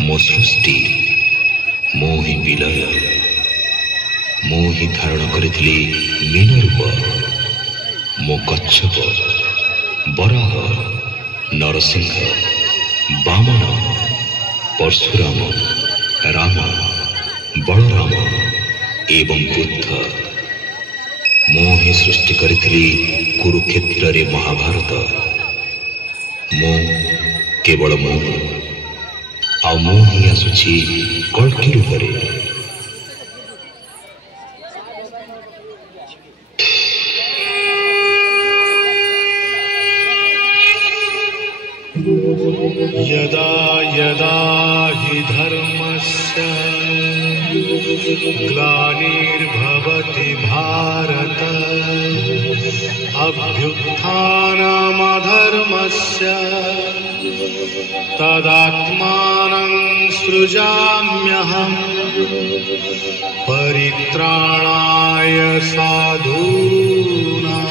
मो सृष्टि मो ही विलय मो ही धारण करिथिली मीन रूप मो कच्छप बराह नरसिंह वामन परशुराम राम बलराम एवं बुद्ध मो ही सृष्टि करिथिली कुरुक्षेत्र रे महाभारत मो केवल मो आ मो ही आसुछि कल्कि रूपरे यदा यदा हि धर्मस्य ग्लानिर्भवति भारत अभ्युत्थानमधर्मस्य तदात्मानं सृजाम्यहम् परित्राणाय साधूनां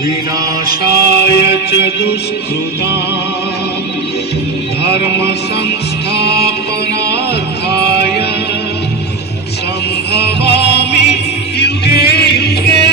विनाशाय च दुष्कृतां धर्म संस्थापनार्थाय संभवामि युगे युगे।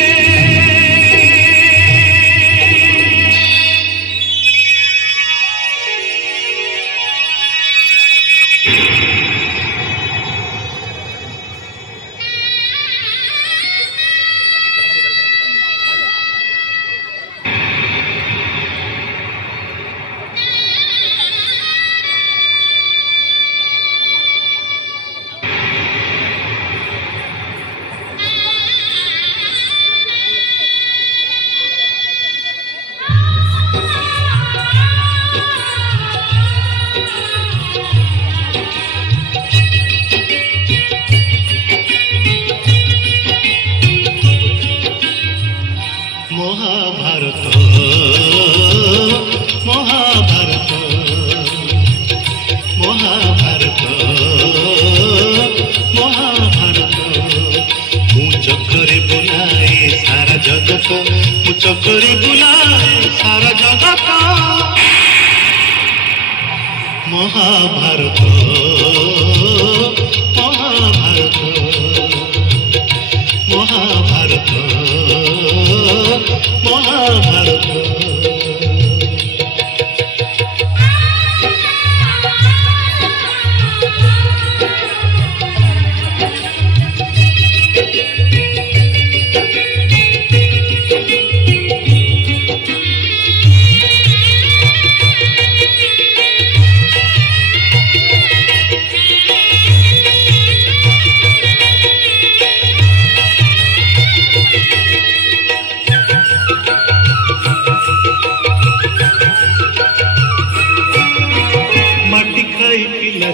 चक्करे बुलाए सारा जगत महाभारत महाभारत महाभारत महाभारत।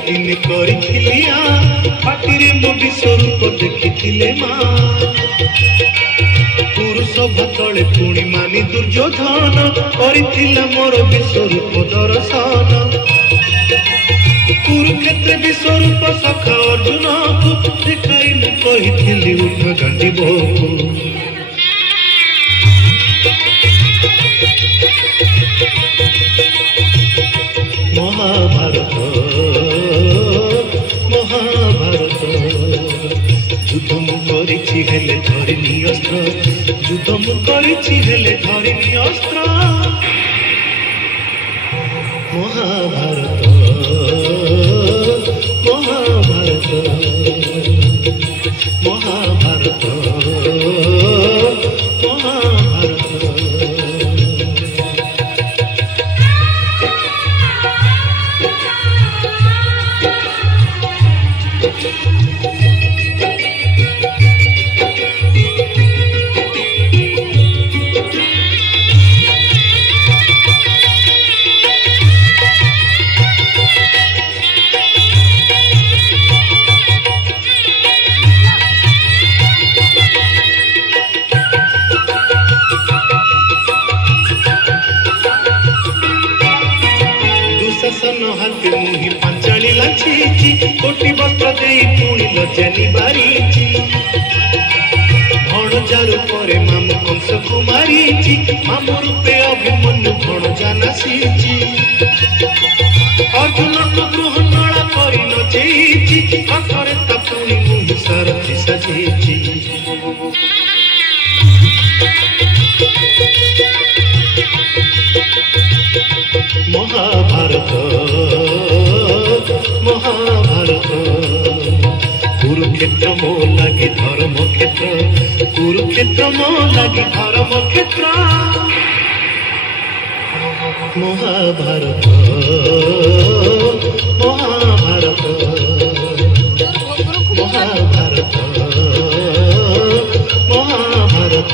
दिन करिथिलिया पाटिरे मो विश्वरूप देखिथिले माँ पुरुष भतले पुणी मानी दुर्योधन करिथिला मोर विश्वरूप दर्शन कुरुक्षेत्र विश्वरूप सखा अर्जुन को देखाई मु कहिथिली उठ गांडी बहु महाभारत महाभारत युद्ध मु करिछि हेले धरिनी अस्त्र युद्ध मु करिछि हेले धरिनी अस्त्र महाभारत महाभारत महाभारत महाभारत। हाथी मुहि पांचाली लाछी कोटी वस्त्र दे पुणी लज्जानी बारीची भणजार परे मामु कंस कुमारी मामु रूपे अभिमन्यु भणजा नासीची अर्जुन ग्रहण মহাভারত মহাভারত কুরুক্ষেত্র মো লাগি ধর্মক্ষেত্র কুরুক্ষেত্র মো লাগি ধর্মক্ষেত্র মহাভারত মহাভারত মহাভারত মহাভারত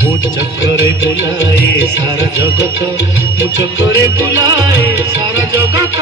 মু চক্রে বুলাଏ সারা জগত মু চক্রে বুলাଏ সারা জগত